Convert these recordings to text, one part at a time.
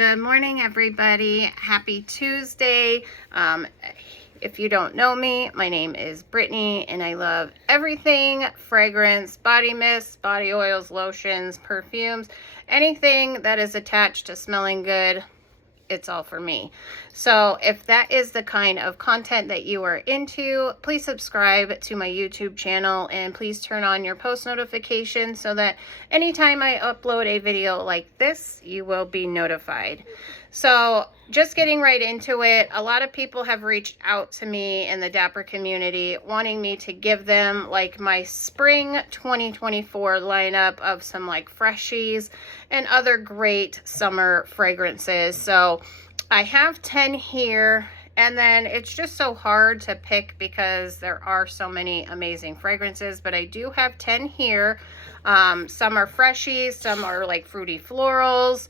Good morning, everybody. Happy Tuesday. If you don't know me, my name is Brittany, and I love everything fragrance, body mists, body oils, lotions, perfumes, anything that is attached to smelling good. It's all for me. So if that is the kind of content that you are into, please subscribe to my YouTube channel and please turn on your post notifications so that anytime I upload a video like this, you will be notified. So just getting right into it, a lot of people have reached out to me in the Dapper community wanting me to give them like my spring 2024 lineup of some like freshies and other great summer fragrances. So I have 10 here, and then it's just so hard to pick because there are so many amazing fragrances, but I do have 10 here. Some are freshies, some are like fruity florals.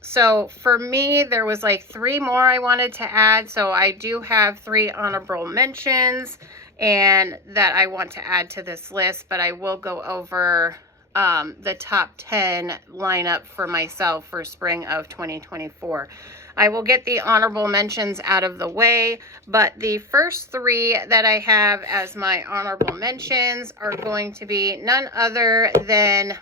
So for me, there was like 3 more I wanted to add. So I do have 3 honorable mentions and that I want to add to this list, but I will go over the top 10 lineup for myself for spring of 2024. I will get the honorable mentions out of the way, but the first 3 that I have as my honorable mentions are going to be none other than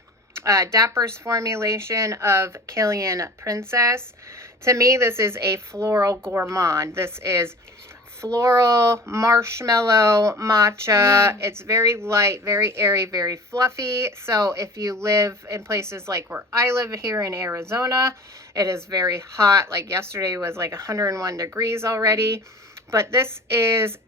Dapper's formulation of Killian Princess. To me, this is a floral gourmand. This is floral, marshmallow, matcha. It's very light, very airy, very fluffy. So if you live in places like where I live here in Arizona, it is very hot. Like yesterday was like 101 degrees already. But this is,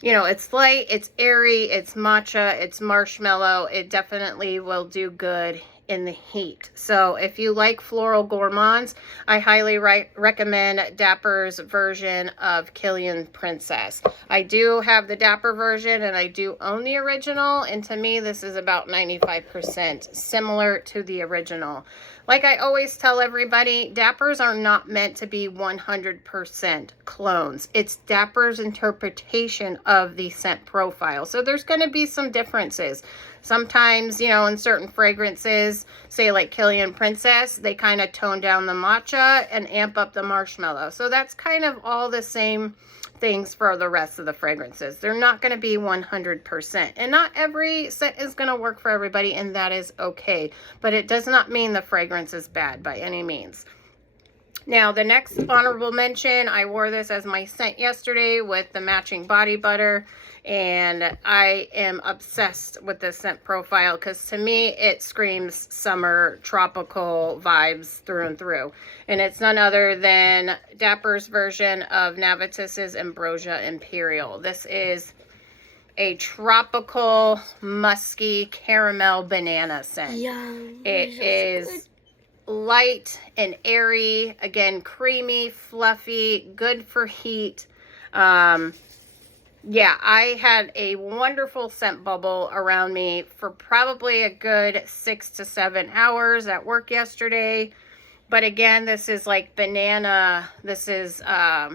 you know, it's light, it's airy, it's matcha, it's marshmallow. It definitely will do good in the heat. So if you like floral gourmands, I highly recommend Dapper's version of Killian Princess. I do have the Dapper version and I do own the original, and to me this is about 95% similar to the original. Like I always tell everybody, Dappers are not meant to be 100% clones. It's Dapper's interpretation of the scent profile. So there's going to be some differences. Sometimes, you know, in certain fragrances, say like Killian Princess, they kind of tone down the matcha and amp up the marshmallow. So that's kind of all the same things for the rest of the fragrances. They're not going to be 100%, and not every scent is going to work for everybody, and that is okay, but it does not mean the fragrance is bad by any means. Now the next honorable mention, I wore this as my scent yesterday with the matching body butter, and I am obsessed with this scent profile because to me it screams summer tropical vibes through and through. And it's none other than Dapper's version of Navitus's Ambrosia Imperial. This is a tropical musky caramel banana scent. Yum. It is light and airy, again creamy, fluffy, good for heat. Yeah, I had a wonderful scent bubble around me for probably a good 6 to 7 hours at work yesterday. But again, this is like banana. This is, I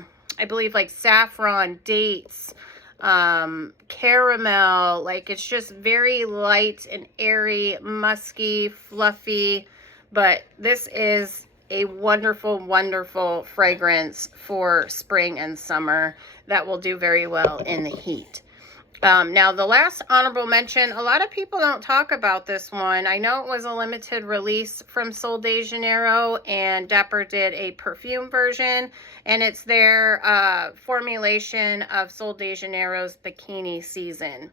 believe, like saffron, dates, caramel. Like it's just very light and airy, musky, fluffy. But this is a wonderful, wonderful fragrance for spring and summer that will do very well in the heat. Now, the last honorable mention, a lot of people don't talk about this one. I know it was a limited release from Sol de Janeiro, and Dapper did a perfume version, and it's their formulation of Sol de Janeiro's Bikini Season.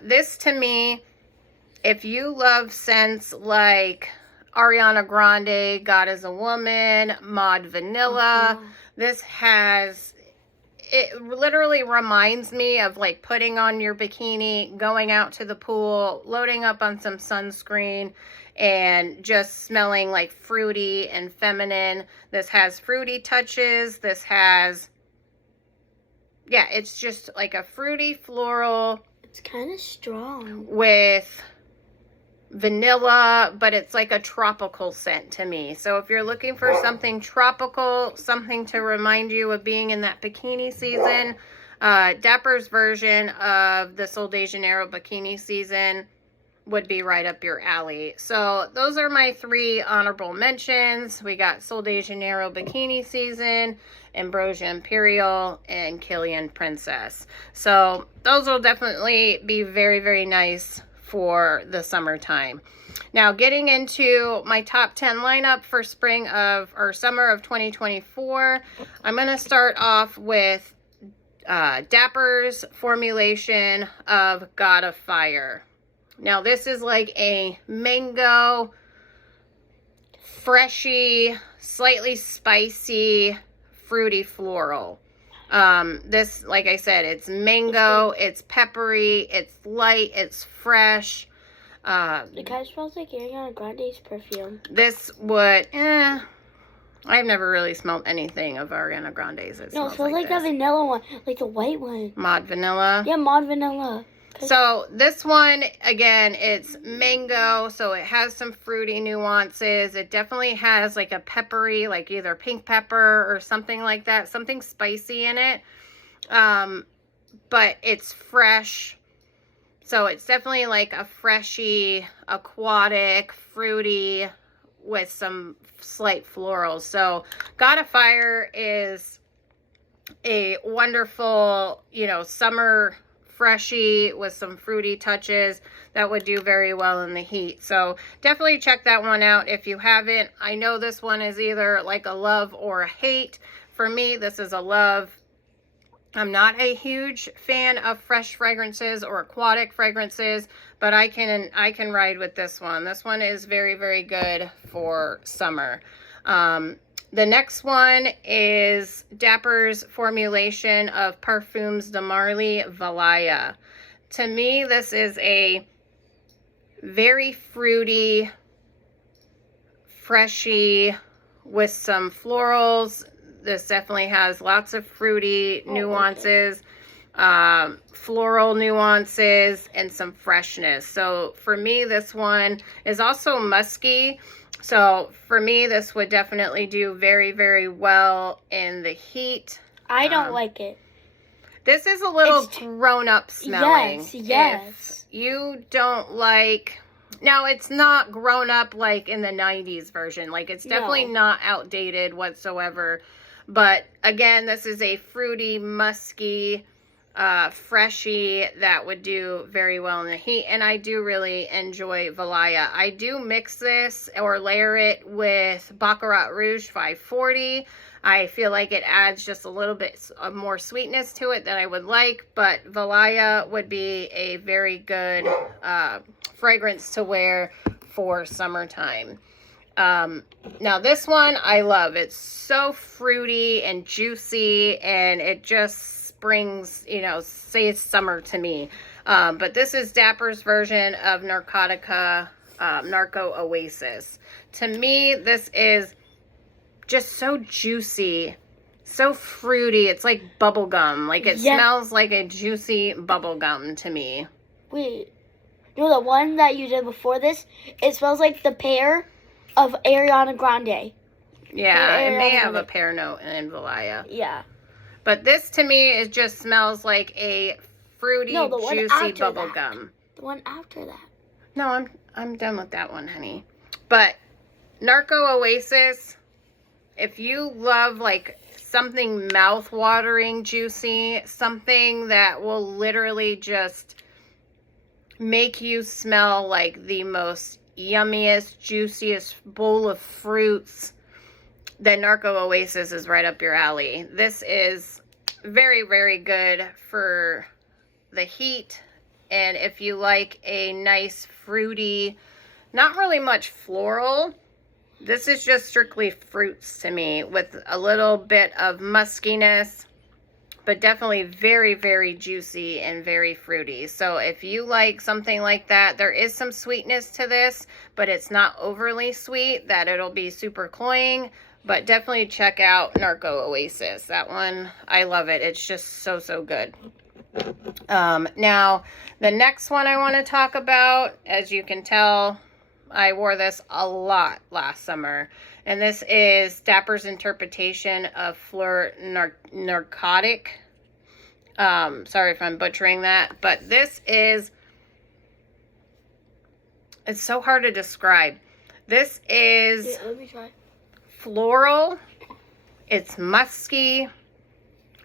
This, to me, if you love scents like Ariana Grande, God is a Woman, Maud Vanilla, this has... It literally reminds me of like putting on your bikini, going out to the pool, loading up on some sunscreen, and just smelling like fruity and feminine. This has fruity touches. This has, yeah, it's just like a fruity floral. It's kind of strong. With vanilla, but it's like a tropical scent to me. So if you're looking for something tropical, something to remind you of being in that bikini season, Dapper's version of the Sol de Janeiro Bikini Season would be right up your alley. So those are my 3 honorable mentions. We got Sol de Janeiro Bikini Season, Ambrosia Imperial, and Killian Princess. So those will definitely be very, very nice for the summertime. Now, getting into my top 10 lineup for summer of 2024, I'm going to start off with Dapper's formulation of God of Fire. Now, this is like a mango, freshy, slightly spicy, fruity floral. This, like I said, it's mango, it's peppery, it's light, it's fresh. It kind of smells like Ariana Grande's perfume. This would, I've never really smelled anything of Ariana Grande's. It smells like the vanilla one, like the white one. Mod vanilla? Yeah, mod vanilla. So this one, again, it's mango, so it has some fruity nuances. It definitely has like a peppery, like either pink pepper or something like that, something spicy in it. But it's fresh. So it's definitely like a freshy, aquatic, fruity with some slight florals. So God of Fire is a wonderful, summer freshy with some fruity touches that would do very well in the heat. So definitely check that one out if you haven't. I know this one is either like a love or a hate. For me, this is a love. I'm not a huge fan of fresh fragrances or aquatic fragrances, but I can ride with this one. This one is very, very good for summer. The next one is Dapper's formulation of Parfums de Marly Valaya. To me, this is a very fruity, freshy with some florals. This definitely has lots of fruity nuances, floral nuances, and some freshness. So for me, this one is also musky. So for me, this would definitely do very, very well in the heat. I don't like it. This is a little grown-up smelling. Yes. If you don't like... Now, it's not grown up like in the 90s version. Like, it's definitely not outdated whatsoever. But again, this is a fruity, musky, freshy that would do very well in the heat. And I do really enjoy Valaya. I do mix this or layer it with Baccarat Rouge 540. I feel like it adds just a little bit of more sweetness to it than I would like. But Valaya would be a very good fragrance to wear for summertime. Now this one I love. It's so fruity and juicy, and it just springs, says summer to me. But this is Dapper's version of Narcotica, Narco Oasis. To me, this is just so juicy, so fruity. It's like bubble gum. Like it smells like a juicy bubble gum to me. Wait, the one that you did before this, it smells like the pear of Ariana Grande. Yeah, it may have a pear note in Valaya. Yeah. But this to me, it just smells like a fruity, juicy bubble gum. The one after that. No, I'm done with that one, honey. But Narco Oasis, if you love like something mouth-watering, juicy, something that will literally just make you smell like the most yummiest, juiciest bowl of fruits, then Narco Oasis is right up your alley. This is very, very good for the heat. And if you like a nice, fruity, not really much floral, this is just strictly fruits to me with a little bit of muskiness, but definitely very, very juicy and very fruity. So if you like something like that, there is some sweetness to this, but it's not overly sweet that it'll be super cloying. But definitely check out Narco Oasis. That one, I love it. It's just so, so good. Now, the next one I want to talk about, as you can tell, I wore this a lot last summer. And this is Dapper's interpretation of Flur Narcotic. Sorry if I'm butchering that. But this is It's so hard to describe. This is Yeah, let me try. floral. It's musky,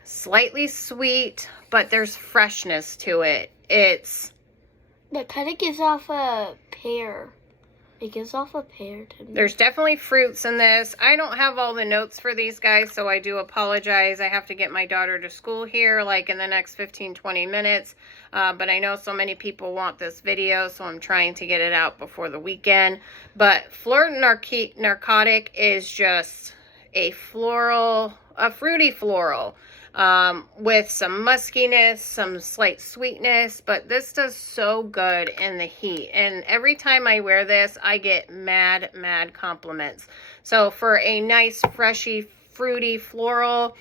slightly sweet, but there's freshness to it. That kind of gives off a pear. It gives off a pear to me. There's definitely fruits in this. I don't have all the notes for these guys, so I do apologize. I have to get my daughter to school here like in the next 15-20 minutes. But I know so many people want this video, so I'm trying to get it out before the weekend. But Flur Narcotic is just a fruity floral. With some muskiness, some slight sweetness, but this does so good in the heat. And every time I wear this, I get mad compliments. So for a nice, freshy, fruity, floral,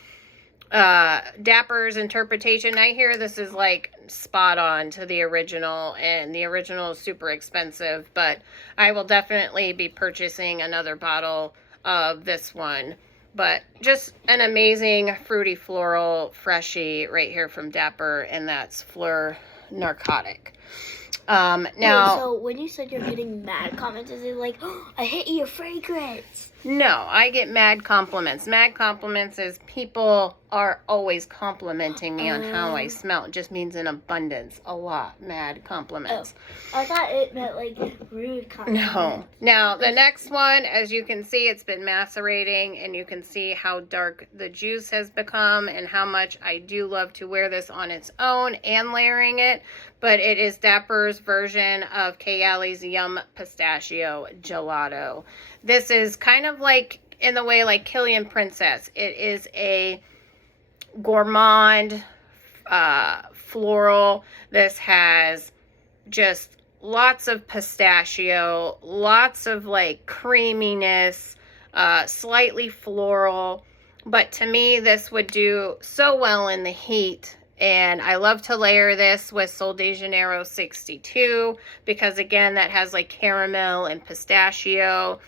Dapper's interpretation, I hear this is like spot on to the original, and the original is super expensive, but I will definitely be purchasing another bottle of this one. But just an amazing fruity floral freshie right here from Dapper, and that's Flur Narcotic. Now, Wait, so when you said you're getting mad comments, is it like, oh, I hate your fragrance? no, I get mad compliments. Mad compliments is people are always complimenting me on how I smell. It just means in abundance, a lot. Mad compliments. Oh, I thought it meant like rude compliments. No. Now, the next one, as you can see, it's been macerating, and you can see how dark the juice has become and how much I do love to wear this on its own and layering it. But it is Dapper's version of Kayali's Yum Pistachio Gelato. This is kind of like, in the way like Killian Princess. It is a gourmand floral. This has just lots of pistachio, lots of like creaminess, slightly floral. But to me, this would do so well in the heat. And I love to layer this with Sol de Janeiro 62 because, again, that has like caramel and pistachio.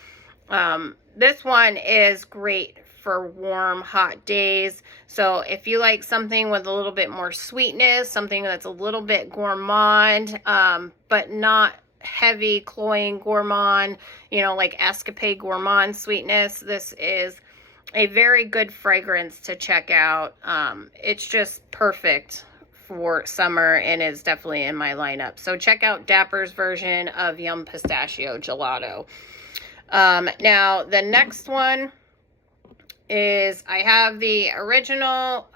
This one is great for warm, hot days. So if you like something with a little bit more sweetness, something that's a little bit gourmand, but not heavy, cloying gourmand, you know, like Escapade gourmand sweetness, this is a very good fragrance to check out. It's just perfect for summer and is definitely in my lineup. So check out Dapper's version of Yum Pistachio Gelato. Now, the next one is, I have the original,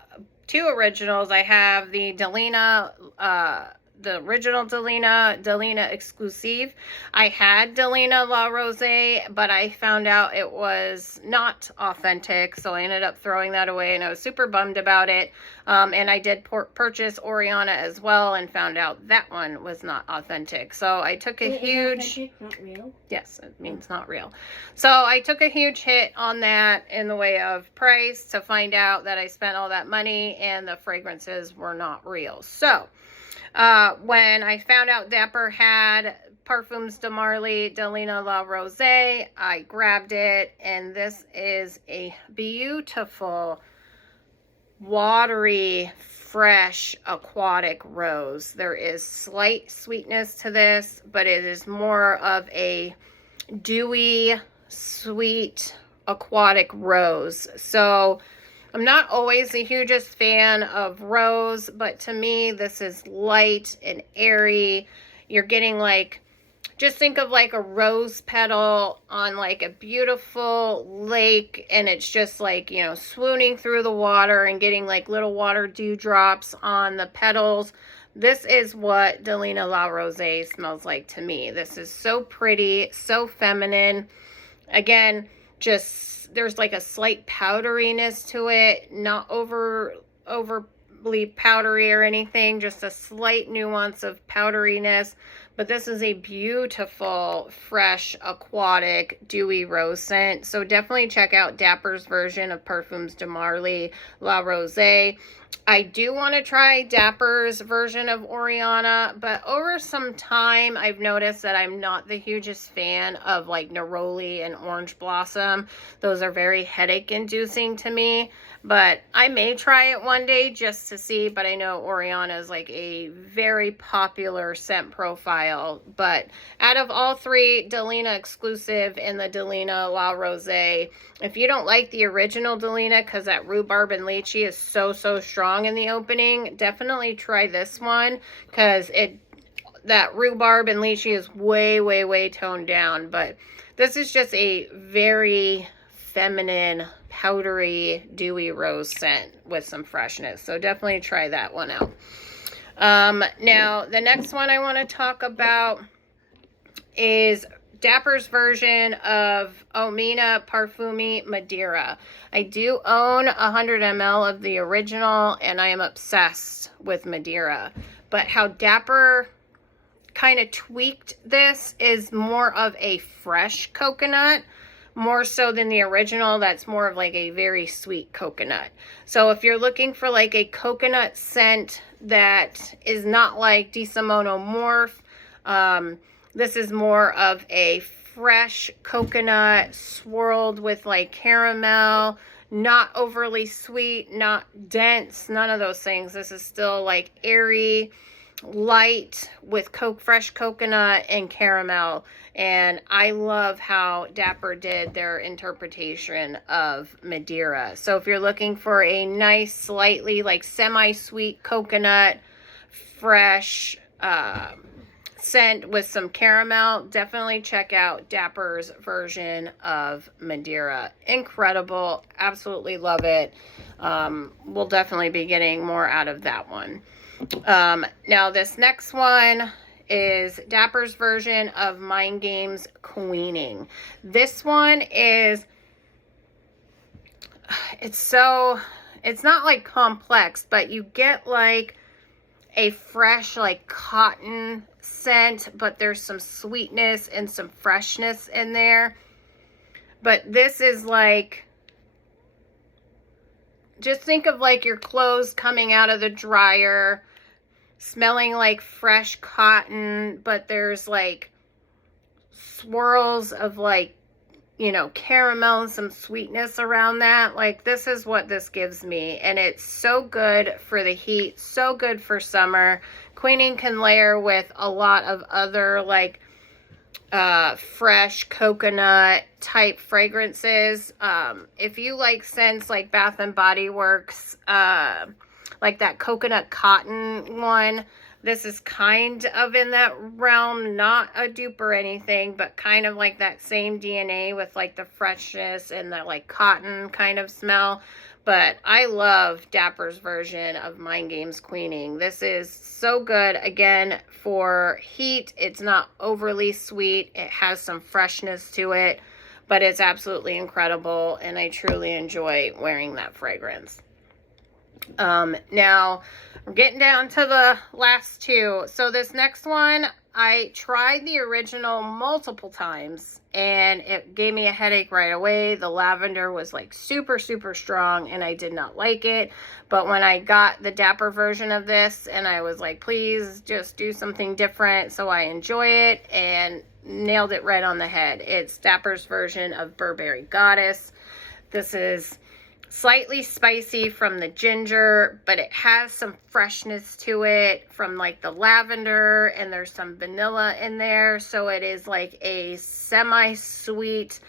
two originals. I have the Delina, the original Delina exclusive. I had Delina La Rose, but I found out it was not authentic, so I ended up throwing that away, and I was super bummed about it. And I did purchase Oriana as well, and found out that one was not authentic. So I took a huge... Not real? Yes, it means not real. So I took a huge hit on that in the way of price to find out that I spent all that money and the fragrances were not real. So when I found out Dapper had Parfums de Marly Delina La Rose, I grabbed it, and this is a beautiful, watery, fresh, aquatic rose. There is slight sweetness to this, but it is more of a dewy, sweet, aquatic rose. So I'm not always the hugest fan of rose, but to me, this is light and airy. You're getting like, just think of like a rose petal on like a beautiful lake, and it's just like, you know, swooning through the water and getting like little water dewdrops on the petals. This is what Delina La Rose smells like to me. This is so pretty, so feminine. Again, just, there's like a slight powderiness to it, not overly powdery or anything, just a slight nuance of powderiness. But this is a beautiful, fresh, aquatic, dewy rose scent. So definitely check out Dapper's version of Parfums de Marly La Rose. I do want to try Dapper's version of Oriana, but over some time I've noticed that I'm not the hugest fan of like Neroli and Orange Blossom. Those are very headache inducing to me, but I may try it one day just to see. But I know Oriana is like a very popular scent profile. But out of all three, Delina exclusive and the Delina La Rose, if you don't like the original Delina because that rhubarb and lychee is so strong in the opening, definitely try this one because that rhubarb and lychee is way toned down. But this is just a very feminine, powdery, dewy rose scent with some freshness. So definitely try that one out. Now, the next one I want to talk about is Dapper's version of Omina Parfumi Madira. I do own 100 ml of the original, and I am obsessed with Madira. But how Dapper kind of tweaked this is more of a fresh coconut, more so than the original. That's more of like a very sweet coconut. So if you're looking for like a coconut scent that is not like DeSimono Morph, this is more of a fresh coconut swirled with like caramel, not overly sweet, not dense, none of those things. This is still like airy, light with fresh coconut and caramel. And I love how Dapper did their interpretation of Madira. So if you're looking for a nice, slightly like semi-sweet coconut, fresh, scent with some caramel, definitely check out Dapper's version of Madira. Incredible. Absolutely love it. We'll definitely be getting more out of that one. Now this next one is Dapper's version of Mind Games Queening. This one is, it's not like complex, but you get like a fresh like cotton scent, but there's some sweetness and some freshness in there. But this is like, just think of like your clothes coming out of the dryer, smelling like fresh cotton, but there's like swirls of like, you know, caramel and some sweetness around that. Like, this is what this gives me. And it's so good for the heat, so good for summer. Queening can layer with a lot of other like fresh coconut type fragrances. If you like scents like Bath and Body Works, like that coconut cotton one, this is kind of in that realm, not a dupe or anything, but kind of like that same DNA with like the freshness and the like cotton kind of smell. But I love Dapper's version of Mind Games Queening. This is so good. Again, for heat, it's not overly sweet. It has some freshness to it, but it's absolutely incredible, and I truly enjoy wearing that fragrance. Now, we're getting down to the last two. So this next one, I tried the original multiple times, and it gave me a headache right away. The lavender was like super strong, and I did not like it. But when I got the Dapper version of this, and I was like, please just do something different so I enjoy it, and nailed it right on the head. It's Dapper's version of Burberry Goddess. This is slightly spicy from the ginger, but it has some freshness to it from like the lavender, and there's some vanilla in there. So it is like a semi-sweet,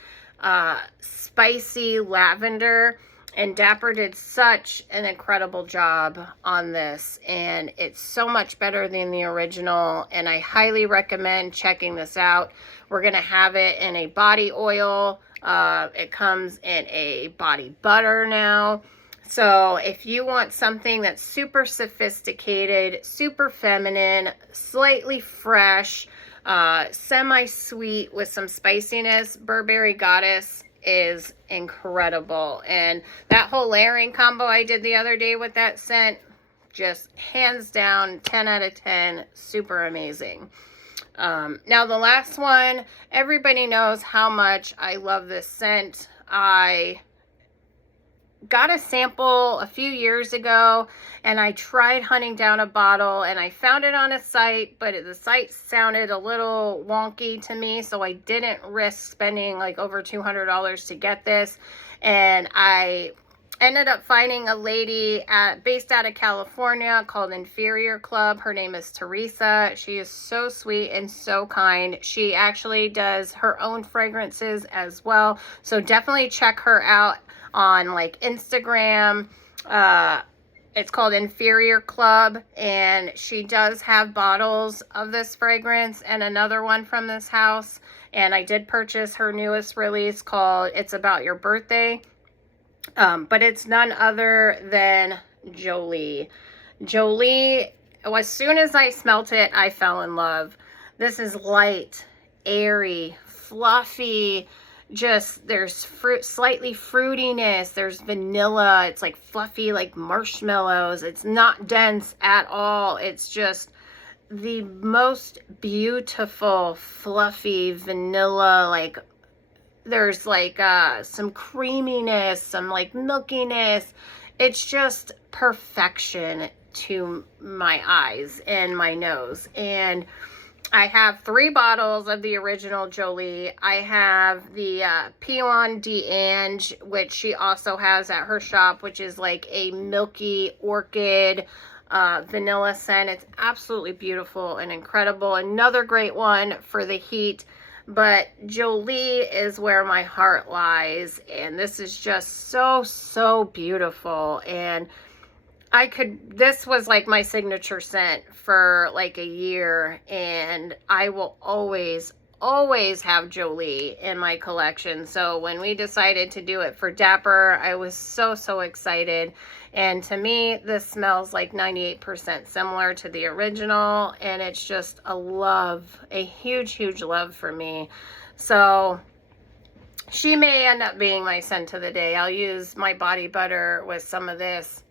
spicy lavender. And Dapper did such an incredible job on this, and it's so much better than the original, and I highly recommend checking this out. We're going to have it in a body oil. It comes in a body butter now. So if you want something that's super sophisticated, super feminine, slightly fresh, semi-sweet with some spiciness, Burberry Goddess is incredible. And that whole layering combo I did the other day with that scent, just hands down 10 out of 10, super amazing. Now the last one, everybody knows how much I love this scent. I got a sample a few years ago, and I tried hunting down a bottle, and I found it on a site, but the site sounded a little wonky to me, so I didn't risk spending like over $200 to get this. And I ended up finding a lady based out of California called Inferior Club. Her name is Teresa. She is so sweet and so kind. She actually does her own fragrances as well, so definitely check her out on like Instagram. It's called Inferior Club, and she does have bottles of this fragrance and another one from this house. And I did purchase her newest release called It's About Your Birthday. But it's none other than Jolie. Jolie, as soon as I smelt it, I fell in love. This is light, airy, fluffy. Just there's slightly fruitiness. There's vanilla. It's like fluffy, like marshmallows. It's not dense at all. It's just the most beautiful, fluffy vanilla, like there's like some creaminess, some like milkiness. It's just perfection to my eyes and my nose. And I have 3 bottles of the original Jolie. I have the Pion d'Ange, which she also has at her shop, which is like a milky orchid vanilla scent. It's absolutely beautiful and incredible. Another great one for the heat. But Jolie is where my heart lies, and this is just so, so beautiful. And this was like my signature scent for like a year, and I will always have Jolie in my collection. So when we decided to do it for Dapper, I was so, so excited. And to me, this smells like 98% similar to the original, and it's just a love, a huge, huge love for me. So she may end up being my scent of the day. I'll use my body butter with some of this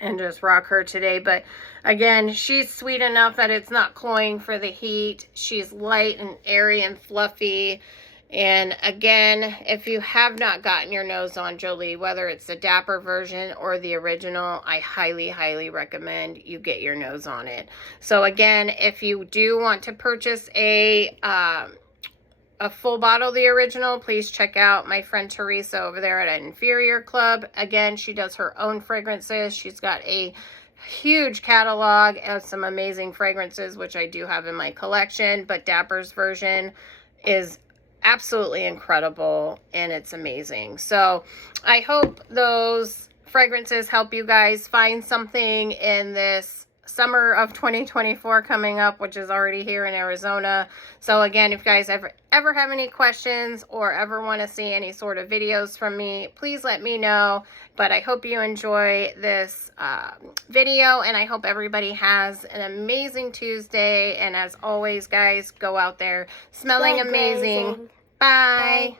and just rock her today. But again, she's sweet enough that it's not cloying for the heat. She's light and airy and fluffy. And again, if you have not gotten your nose on Jolie, whether it's the Dapper version or the original, I highly, highly recommend you get your nose on it. So again, if you do want to purchase a full bottle of the original, please check out my friend Teresa over there at Inferior Club. Again, she does her own fragrances. She's got a huge catalog of some amazing fragrances, which I do have in my collection, but Dapper's version is absolutely incredible, and it's amazing. So I hope those fragrances help you guys find something in this summer of 2024 coming up, which is already here in Arizona. So again, if you guys ever have any questions or ever want to see any sort of videos from me, please let me know. But I hope you enjoy this video, and I hope everybody has an amazing Tuesday. And as always, guys, go out there smelling amazing. Bye.